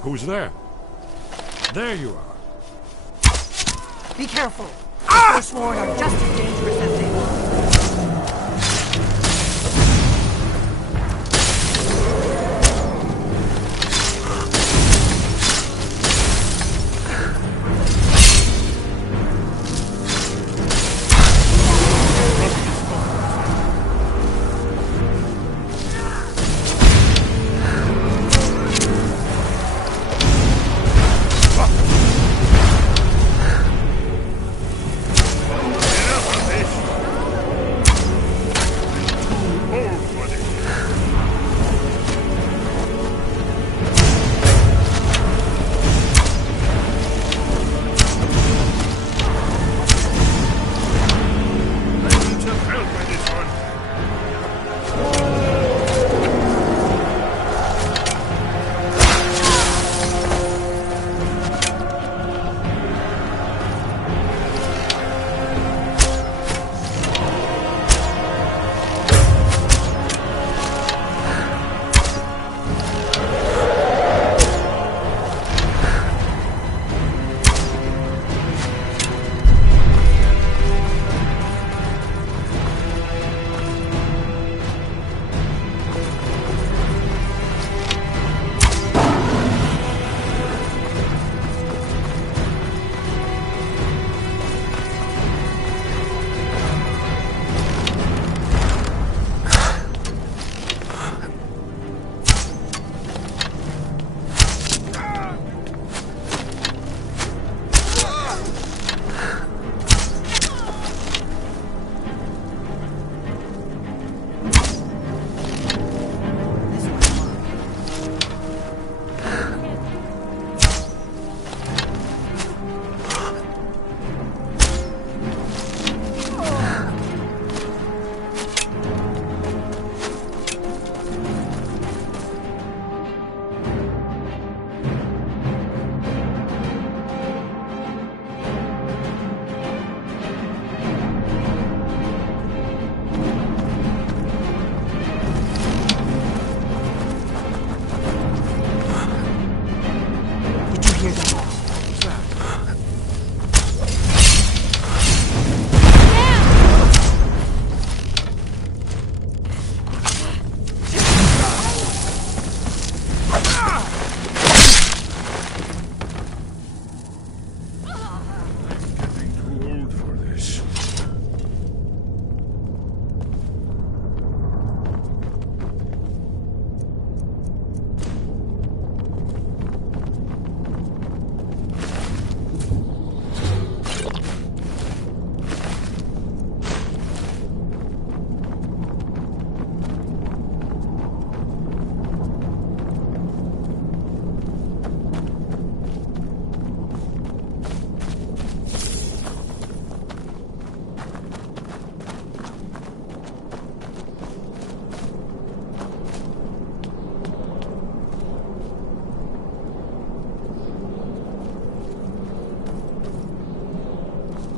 Who's there? There you are. Be careful. The Forsworn are just as dangerous as they were.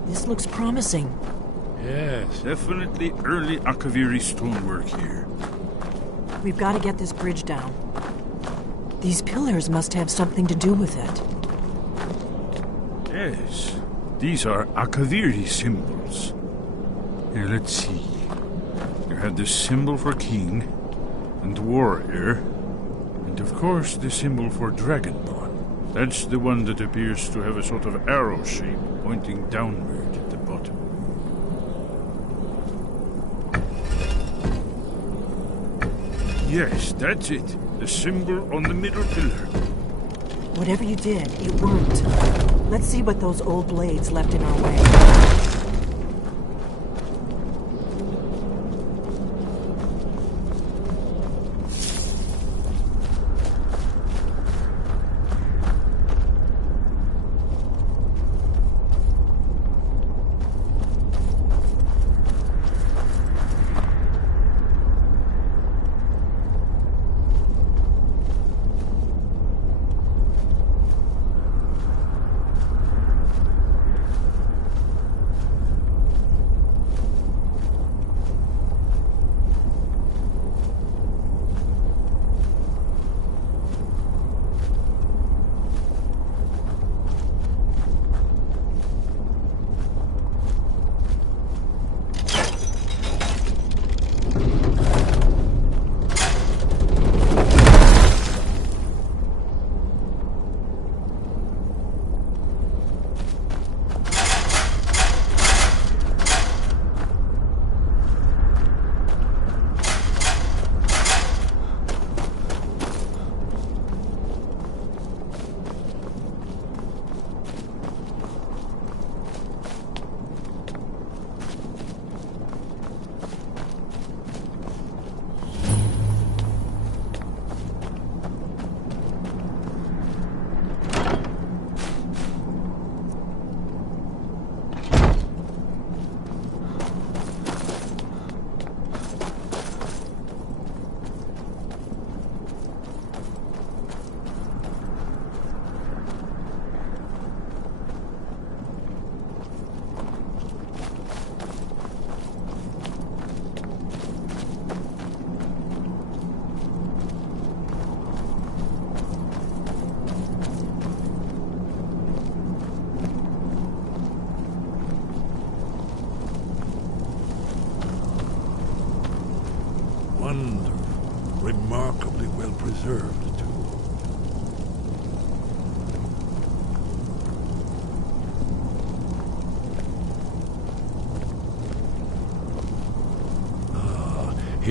This looks promising. Yes. Definitely early Akaviri stonework here. We've got to get this bridge down. These pillars must have something to do with it. Yes. These are Akaviri symbols. Here, let's see. You have the symbol for king and warrior, and of course the symbol for dragonborn. That's the one that appears to have a sort of arrow shape pointing downward at the bottom. Yes, that's it. The symbol on the middle pillar. Whatever you did, it worked. Let's see what those old blades left in our way.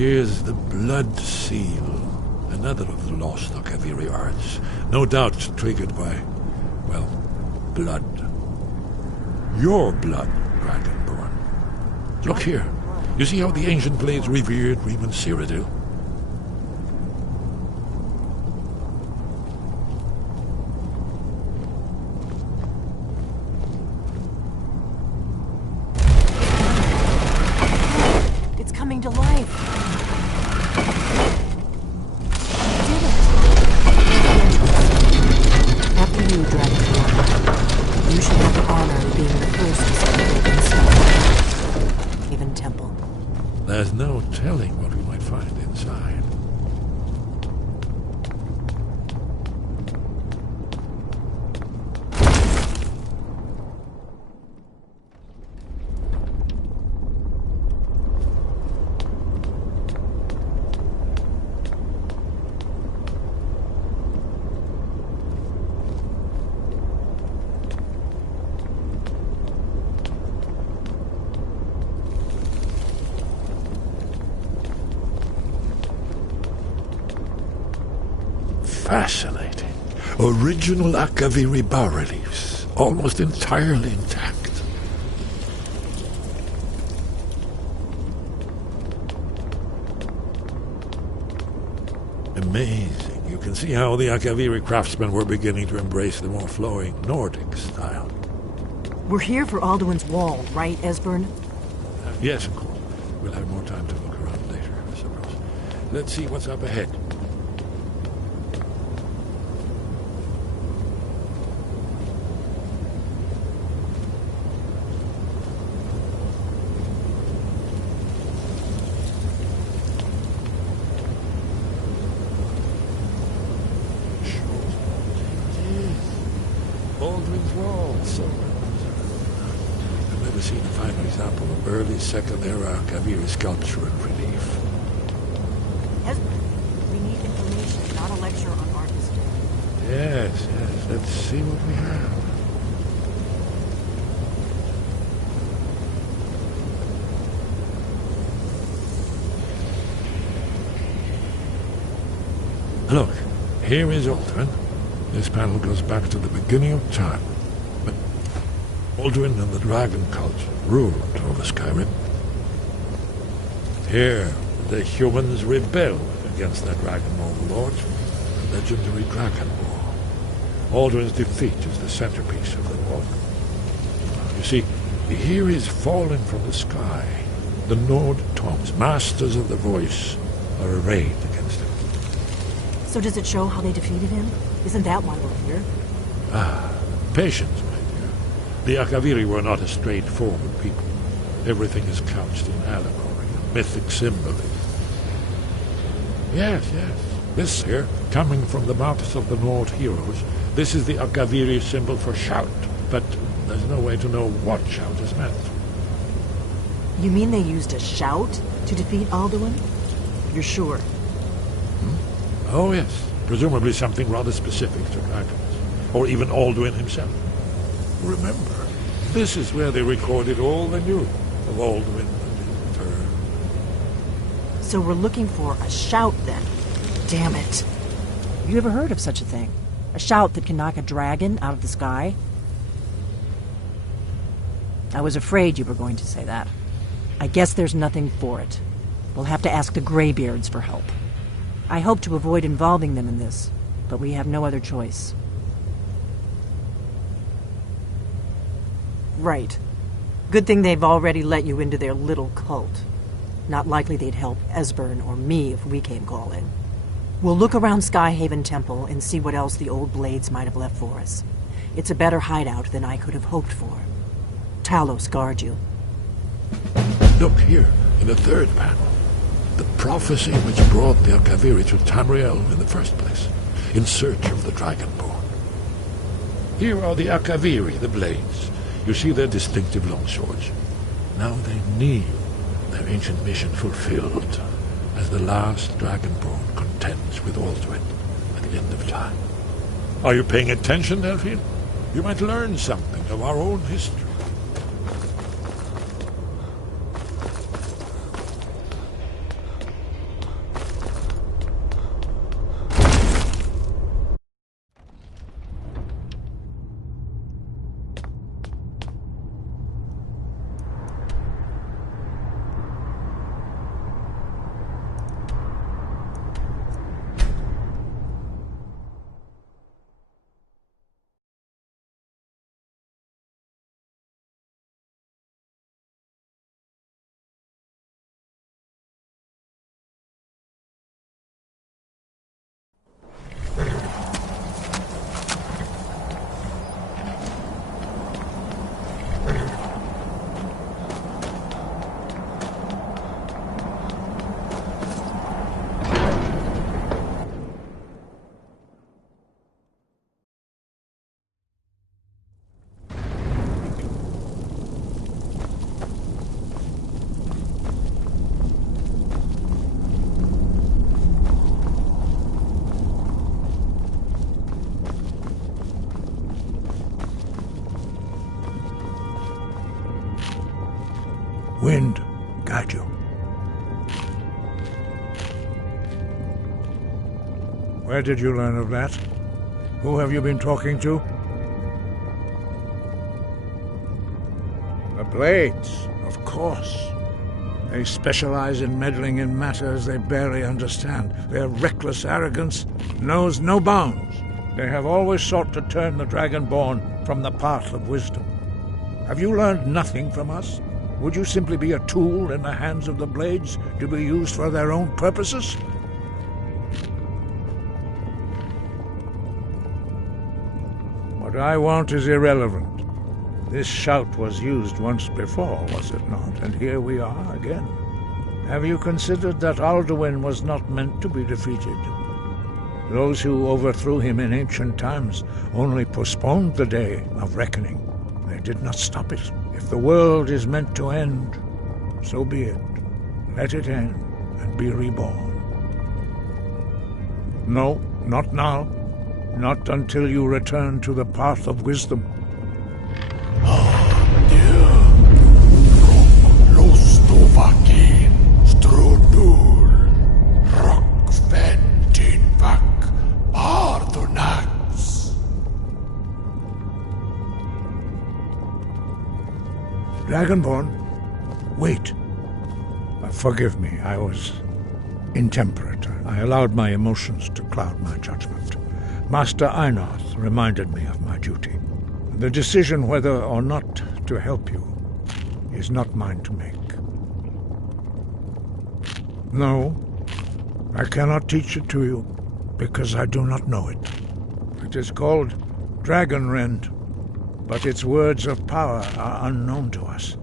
Here's the Blood Seal, another of the lost Akaviri arts, no doubt triggered by, well, blood. Your blood, Dragonborn. Look here. You see how the ancient blades revered Reman Cyrodiil? It's coming to life. You did it. After you, Dragonborn. You should have the honor of being the first to set foot inside Haven Temple. There's no telling what we might find inside. Fascinating. Original Akaviri bas-reliefs, almost entirely intact. Amazing. You can see how the Akaviri craftsmen were beginning to embrace the more flowing Nordic style. We're here for Alduin's wall, right, Esbern? Yes, of course. We'll have more time to look around later, I suppose. Let's see what's up ahead. Alduin's wall, so I've never seen a finer example of early Second Era Akaviri sculpture and relief. Esbern, we need information, not a lecture on art history. Yes, let's see what we have. Look, here is Alduin. This panel goes back to the beginning of time. But Alduin and the dragon cult ruled over Skyrim. Here, the humans rebelled against their dragon overlords, the legendary Dragon War. Alduin's defeat is the centerpiece of the war. You see, here is falling from the sky. The Nord Toms, masters of the voice, are arrayed against him. So does it show how they defeated him? Isn't that why we're here? Patience, my dear. The Akaviri were not a straightforward people. Everything is couched in allegory and mythic symbolism. Yes. This here, coming from the mouths of the Nord heroes, this is the Akaviri symbol for shout, but there's no way to know what shout is meant. You mean they used a shout to defeat Alduin? You're sure? Oh, yes. Presumably something rather specific to dragons, or even Alduin himself. Remember, this is where they recorded all they knew of Alduin and his return. So we're looking for a shout, then. Damn it. You ever heard of such a thing? A shout that can knock a dragon out of the sky? I was afraid you were going to say that. I guess there's nothing for it. We'll have to ask the Greybeards for help. I hope to avoid involving them in this, but we have no other choice. Right. Good thing they've already let you into their little cult. Not likely they'd help Esbern or me if we came calling. We'll look around Skyhaven Temple and see what else the old blades might have left for us. It's a better hideout than I could have hoped for. Talos guard you. Look here, in the third panel. The prophecy which brought the Akaviri to Tamriel in the first place, in search of the Dragonborn. Here are the Akaviri, the blades. You see their distinctive longswords. Now they kneel, their ancient mission fulfilled, as the last Dragonborn contends with Alduin at the end of time. Are you paying attention, Delphine? You might learn something of our own history. wind guide you. Where did you learn of that? Who have you been talking to? The Blades, of course. They specialize in meddling in matters they barely understand. Their reckless arrogance knows no bounds. They have always sought to turn the Dragonborn from the path of wisdom. Have you learned nothing from us? Would you simply be a tool in the hands of the Blades to be used for their own purposes? What I want is irrelevant. This shout was used once before, was it not? And here we are again. Have you considered that Alduin was not meant to be defeated? Those who overthrew him in ancient times only postponed the day of reckoning. They did not stop it. If the world is meant to end, so be it. Let it end and be reborn. No, not now. Not until you return to the path of wisdom. Dragonborn, wait. Forgive me, I was intemperate. I allowed my emotions to cloud my judgment. Master Einarth reminded me of my duty. The decision whether or not to help you is not mine to make. No, I cannot teach it to you, because I do not know it. It is called Dragonrend, but its words of power are unknown to us.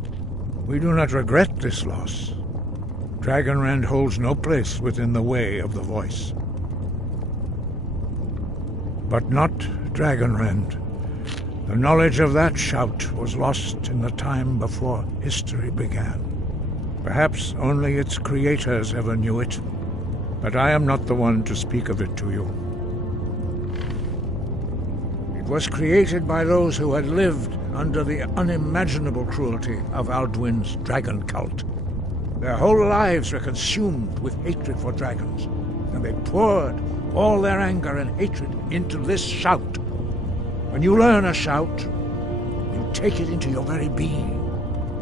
We do not regret this loss. Dragonrend holds no place within the way of the voice. But not Dragonrend. The knowledge of that shout was lost in the time before history began. Perhaps only its creators ever knew it, but I am not the one to speak of it to you. It was created by those who had lived under the unimaginable cruelty of Alduin's dragon cult. Their whole lives were consumed with hatred for dragons, and they poured all their anger and hatred into this shout. When you learn a shout, you take it into your very being.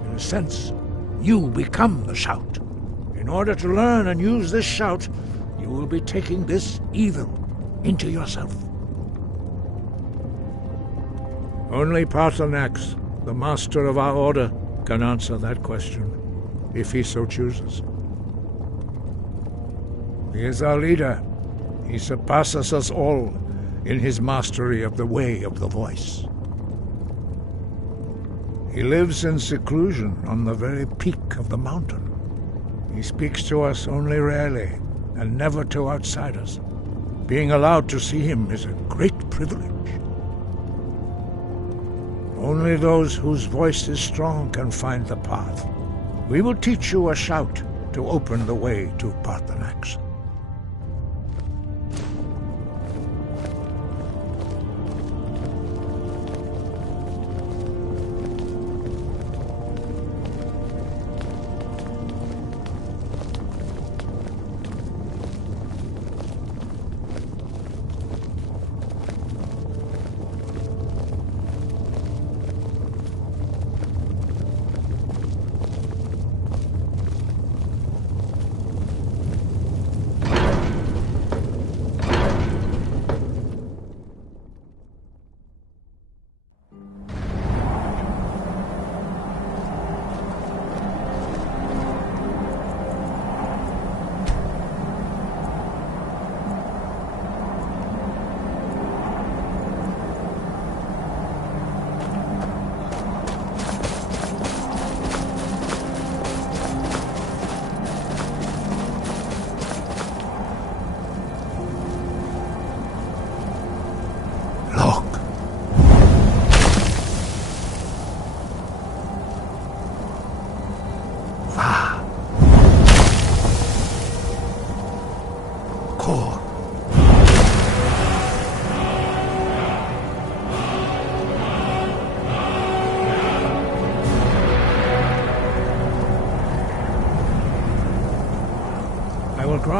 In a sense, you become the shout. In order to learn and use this shout, you will be taking this evil into yourself. Only Paarthurnax, the master of our order, can answer that question, if he so chooses. He is our leader. He surpasses us all in his mastery of the way of the voice. He lives in seclusion on the very peak of the mountain. He speaks to us only rarely, and never to outsiders. Being allowed to see him is a great privilege. Only those whose voice is strong can find the path. We will teach you a shout to open the way to Paarthurnax.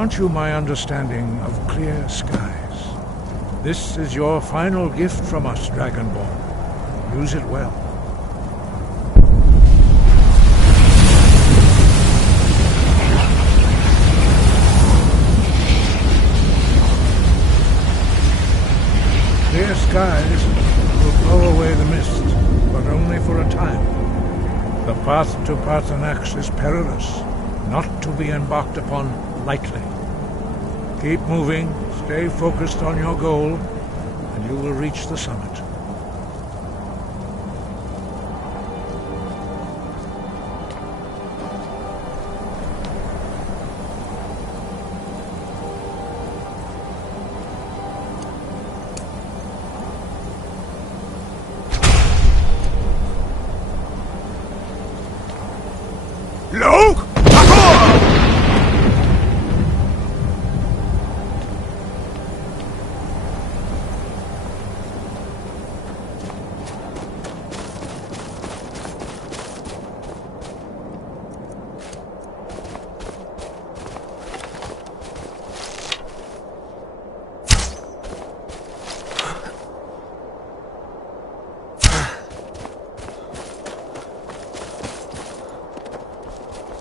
grant you my understanding of clear skies. This is your final gift from us, Dragonborn. Use it well. Clear skies will blow away the mist, but only for a time. The path to Parthenax is perilous, not to be embarked upon lightly. Keep moving, stay focused on your goal, and you will reach the summit. Look!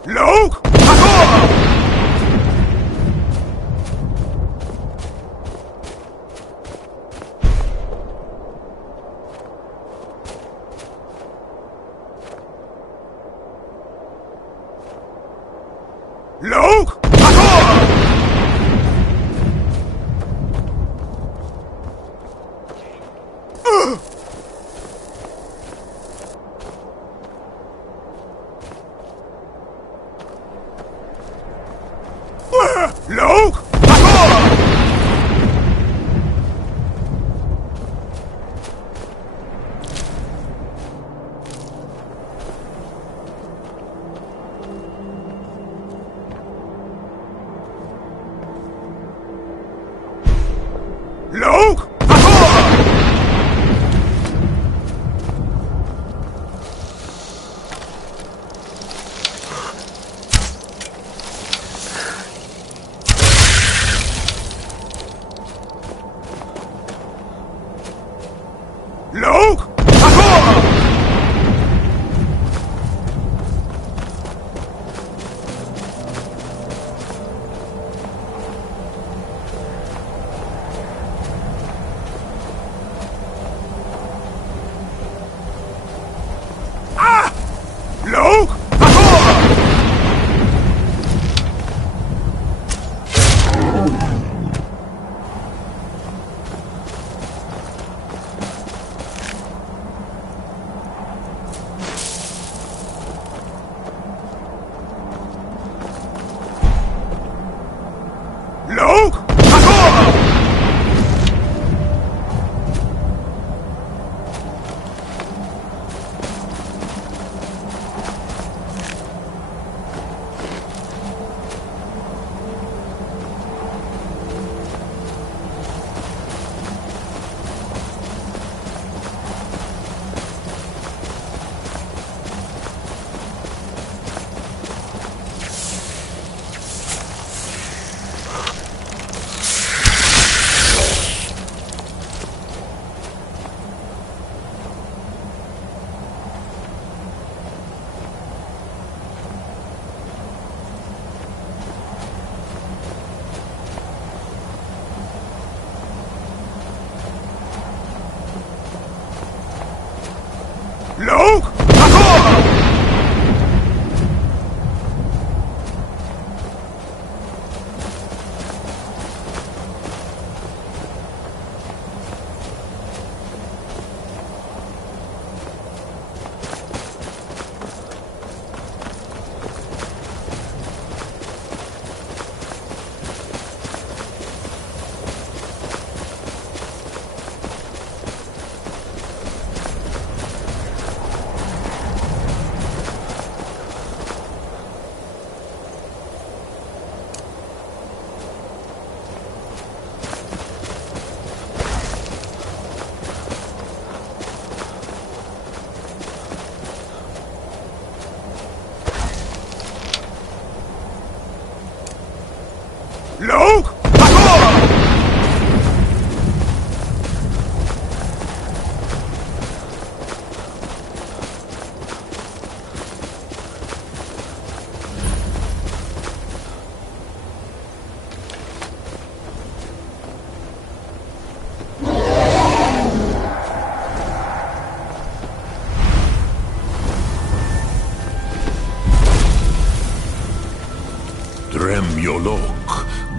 Look! Look! Look! Look! Look! Look!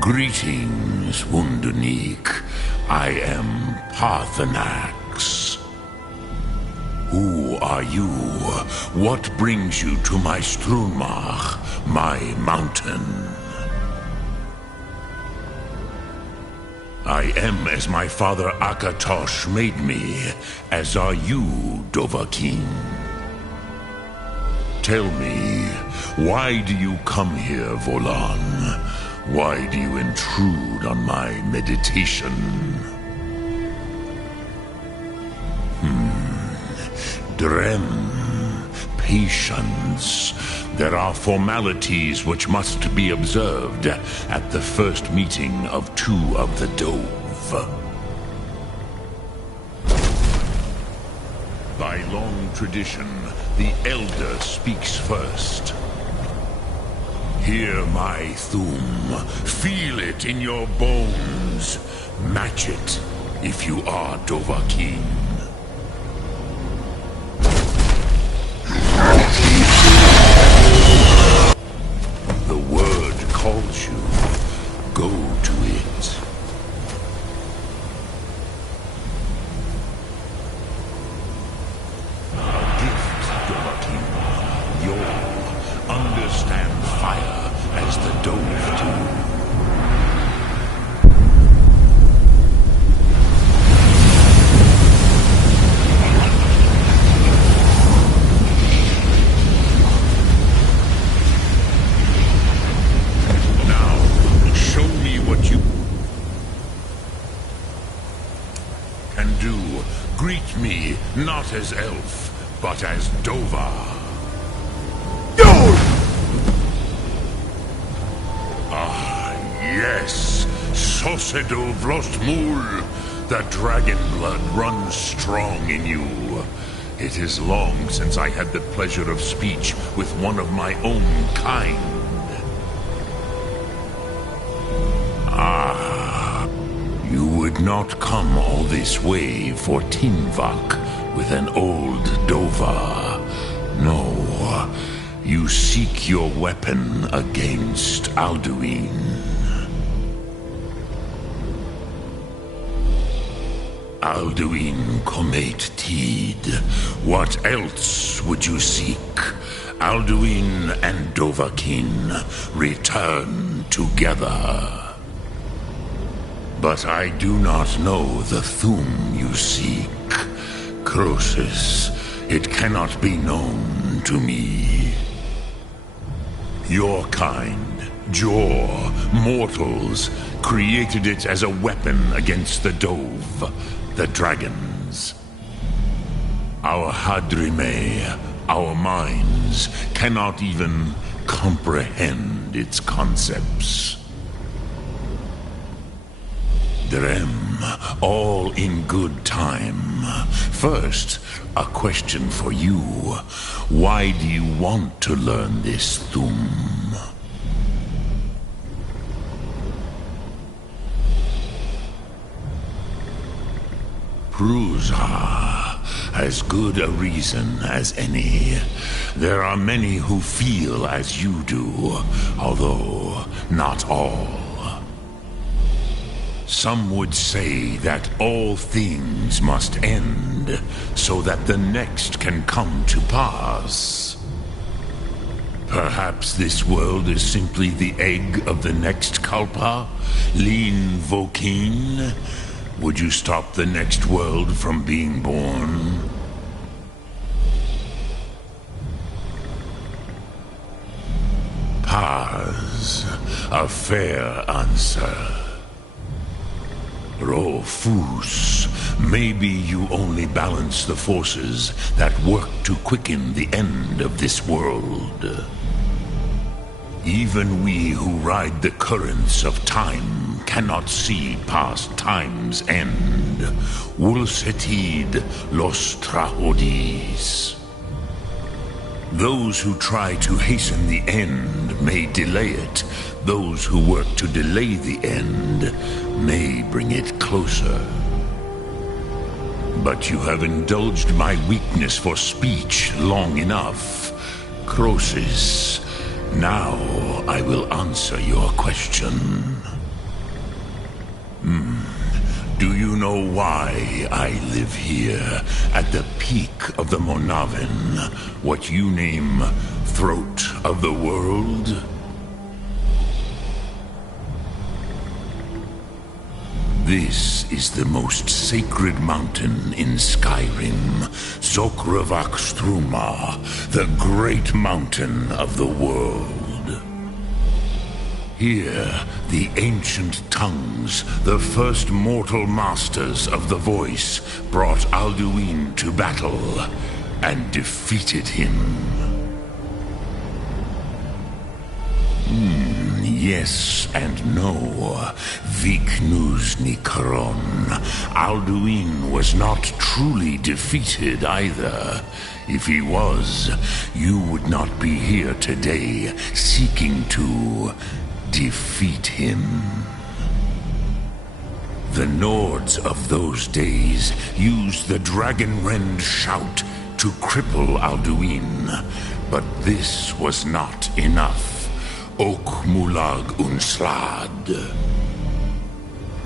Greetings, Wunderneek. I am Parthenax. Who are you? What brings you to my Strunmach, my mountain? I am as my father Akatosh made me, as are you, Dovahkiin. Tell me, why do you come here, Volan? Why do you intrude on my meditation? Drem, patience. There are formalities which must be observed at the first meeting of two of the Dove. By long tradition, the Elder speaks first. Hear my Thum. Feel it in your bones. Match it if you are Dovahkiin. The word calls you. Go to it. A gift, Dovahkiin. You'll understand fire as the Dove do. Greet me not as elf, but as Dova. Ah, yes, Sosedo Vlostmul. The dragon blood runs strong in you. It is long since I had the pleasure of speech with one of my own kind. You would not come all this way for Tinvak with an old Dova. No, you seek your weapon against Alduin. Alduin Comate Teed. What else would you seek? Alduin and Dovahkiin return together. But I do not know the Thum you seek. Croesus, it cannot be known to me. Your kind, Jor, mortals, created it as a weapon against the Dove, the dragons. Our Hadrime, our minds, cannot even comprehend its concepts. Drem, all in good time. First, a question for you. Why do you want to learn this Thum? Prusa, as good a reason as any. There are many who feel as you do, although not all. Some would say that all things must end, so that the next can come to pass. Perhaps this world is simply the egg of the next Kalpa, Lean Vokeen. Would you stop the next world from being born? Paz, a fair answer. Rofus, maybe you only balance the forces that work to quicken the end of this world. Even we who ride the currents of time cannot see past time's end. Wulsetid los trahodis. Those who try to hasten the end may delay it. Those who work to delay the end may bring it closer. But you have indulged my weakness for speech long enough. Croesus, now I will answer your question. Do you know why I live here, at the peak of the Monavin, what you name Throat of the World? This is the most sacred mountain in Skyrim, Zokravak Struma, the great mountain of the world. Here, the ancient tongues, the first mortal masters of the voice, brought Alduin to battle and defeated him. Yes and no. Viknus Nikron. Alduin was not truly defeated either. If he was, you would not be here today seeking to defeat him. The Nords of those days used the Dragonrend shout to cripple Alduin, but this was not enough. Ok Mulag Unslad.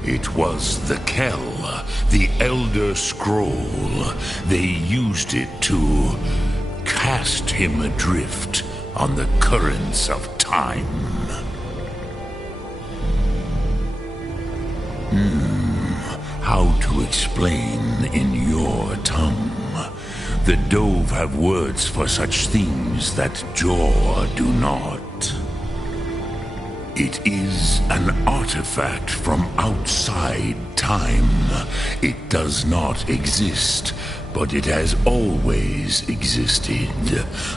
It was the Kell, the Elder Scroll. They used it to cast him adrift on the currents of time. How to explain in your tongue? The Dove have words for such things that Jor do not. It is an artifact from outside time. It does not exist, but it has always existed.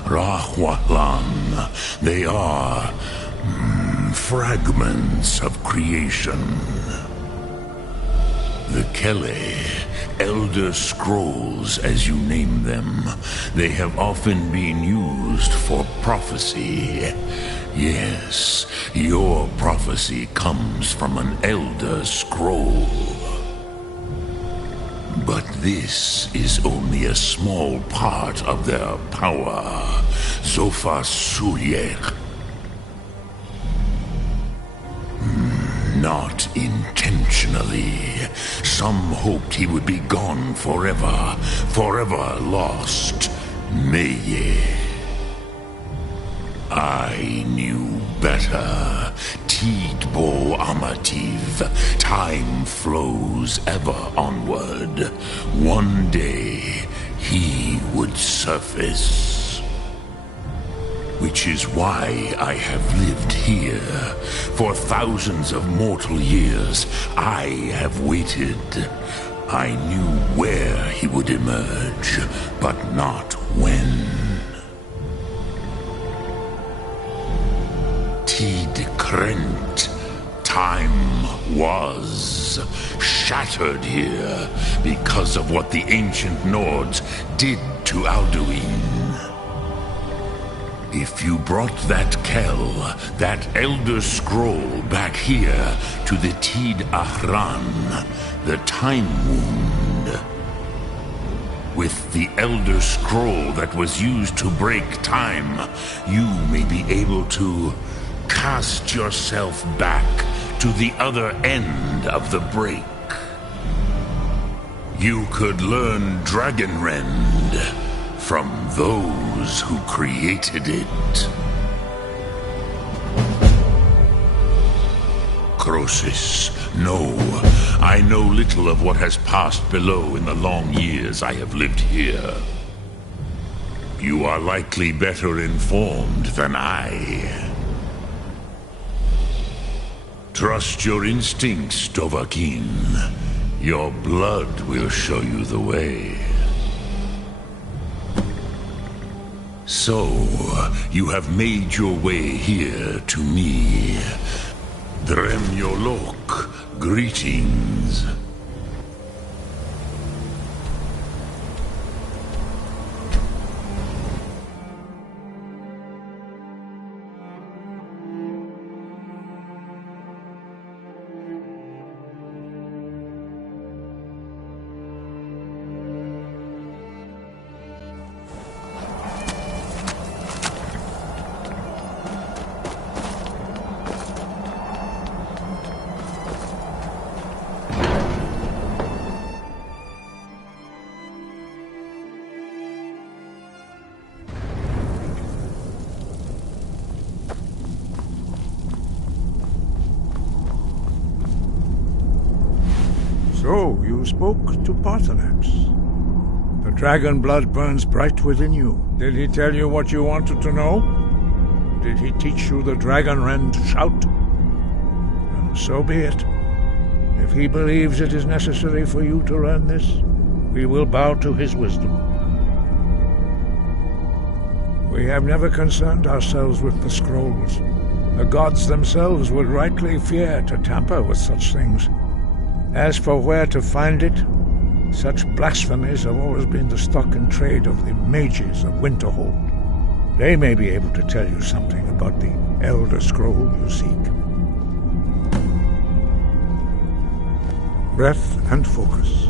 Rahwalan. They are fragments of creation. The Kele, Elder Scrolls as you name them, they have often been used for prophecy. Yes, your prophecy comes from an Elder Scroll. But this is only a small part of their power. Zofa Suryek. Not intentionally. Some hoped he would be gone forever, forever lost. Meye. I knew better. Tidbo Amativ. Time flows ever onward. One day, he would surface. Which is why I have lived here. For thousands of mortal years, I have waited. I knew where he would emerge, but not when. Tid Krent. Time was shattered here because of what the ancient Nords did to Alduin. If you brought that Kell, that Elder Scroll back here to the Tid Ahran, the Time Wound, with the Elder Scroll that was used to break time, you may be able to cast yourself back to the other end of the break. You could learn Dragonrend from those who created it. Croesus, no. I know little of what has passed below in the long years I have lived here. You are likely better informed than I. Trust your instincts, Dovahkiin. Your blood will show you the way. So, you have made your way here to me. Dremyolok, greetings. So, you spoke to Parthenax. The dragon blood burns bright within you. Did he tell you what you wanted to know? Did he teach you the dragon rend shout? Well, so be it. If he believes it is necessary for you to learn this, we will bow to his wisdom. We have never concerned ourselves with the scrolls. The gods themselves would rightly fear to tamper with such things. As for where to find it, such blasphemies have always been the stock and trade of the mages of Winterhold. They may be able to tell you something about the Elder Scroll you seek. Breath and focus.